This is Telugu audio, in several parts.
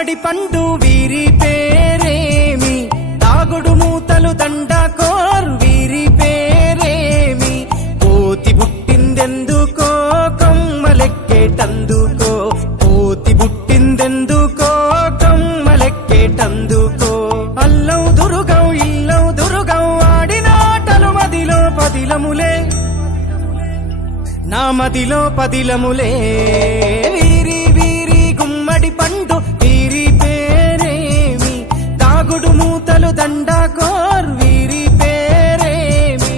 గుమ్మడి పండు వీరి పేరేమి, తాగుడు మూతలు దండాకోర్ వీరి పేరేమి, కోతి పుట్టిందెందుకో కొమ్మలెక్కేటందుకో, కోతి పుట్టిందెందుకో కొమ్మలెక్కేటందుకో, అల్లం దురుగం ఇల్లం దురుగం ఆడిన ఆటలు మదిలో పదిలములే, నా మదిలో పదిలములే. వీరి వీరి గుమ్మడి పండు వీరి పేరేమి, తాగుడు మూతలు దండాకోర్ వీరి పేరేమి.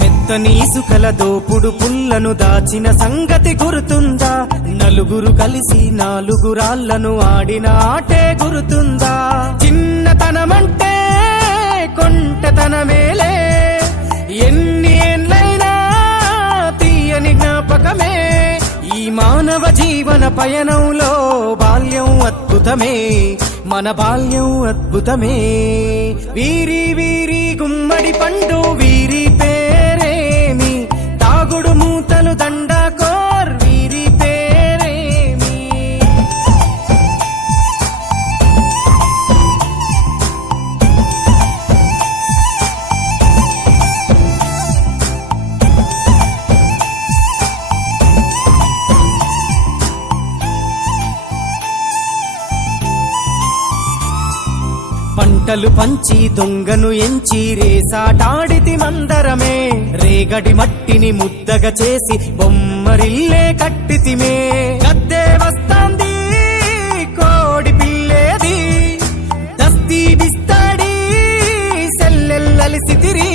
మెత్తని ఇసుకల దోపుడు పుల్లను దాచిన సంగతి గుర్తుందా, నలుగురు కలిసి నాలుగురాళ్లను ఆడిన ఆటే గుర్తుందా, చిన్నతనమంటే కొంటతనమేలే, ఎన్ని ఏళ్ళైనా తీయని జ్ఞాపకమే, ఈ మానవ జీవన పయనంలో బాల్యం అద్భుతమే, మన బాల్యం అద్భుతమే. వీరి వీరి గుమ్మడి పండు వీరి పేరేమి, తాగుడు మూతలు దండాకోర్ వీరి పేరేమి. పంటలు పంచి దొంగను ఎంచి రేసాటాడితి మందరమే, రేగడి మట్టిని ముద్దగా చేసి బొమ్మరిల్లే కట్టితిమే, గద్దే వస్తాంది కోడి పిల్లేది, దస్తీ బిస్తాడి సెల్లెల్లలిసితిరి,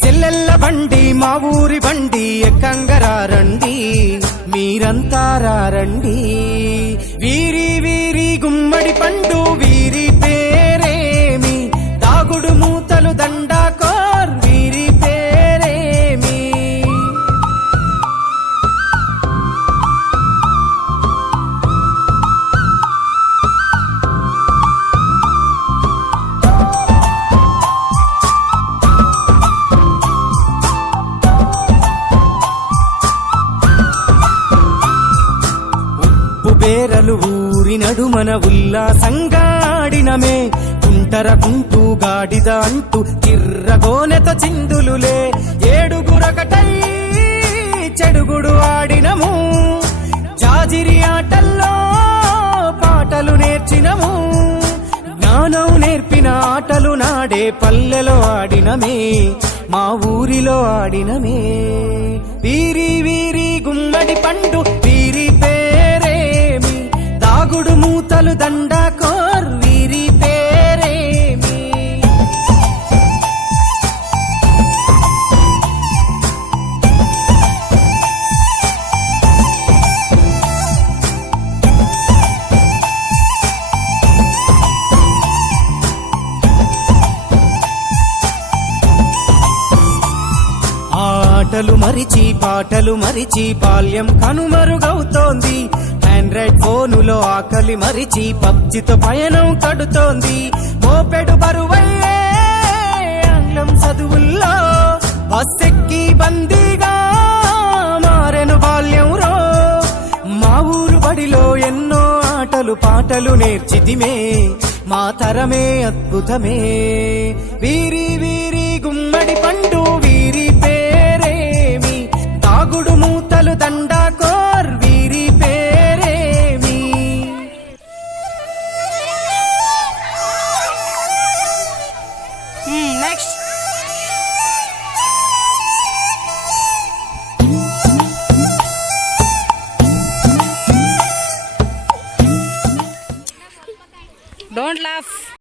సెల్లెల్ల బండి మా ఊరి బండి ఎక్కంగరారండి, మీరంతా రారండి. వీరి వీరి గుమ్మడి పండు వీరి పేరేమి, తాగుడు మూతలు దండాకోర్ వీరి పేరేమి. బేరలు ఊరి నడుమన ఉల్లాసంగా ఆడినమే, కుంటరకుంటూ గాడిద అంటూ కిర్రగోనెత చిందులులే, ఏడుగురకటై చెడుగుడు ఆడినము, జాజిరి ఆటల్లో పాటలు నేర్చినము, జ్ఞానం నేర్పిన ఆటలు నాడే పల్లెలో ఆడినమే, మా ఊరిలో ఆడినమే. వీరి వీరి గుమ్మడి పండు వీరి పేరేమి, తాగుడు మూతలు దండాకోర్ వీరి పేరేమి. ఆటలు మరిచి పాటలు మరిచి బాల్యం కనుమరుగవుతోంది, ఆండ్రాయిడ్ ఫోనులో ఆకలి మరిచి పబ్జితో పయనం కడుతోంది, మోపెడు బరువయ్యే ఆంగ్లం చదువుల్లో బస్సెక్కి బందీగా మారెను బాల్యం రో, మా ఊరు బడిలో ఎన్నో ఆటలు పాటలు నేర్చితిమే, మా తరమే అద్భుతమే. వీరి వీరి గుమ్మడి పండు వీరి పేరేమి, తాగుడు మూతలు దండాకోర్ వీరి పేరేమి. Next don't laugh.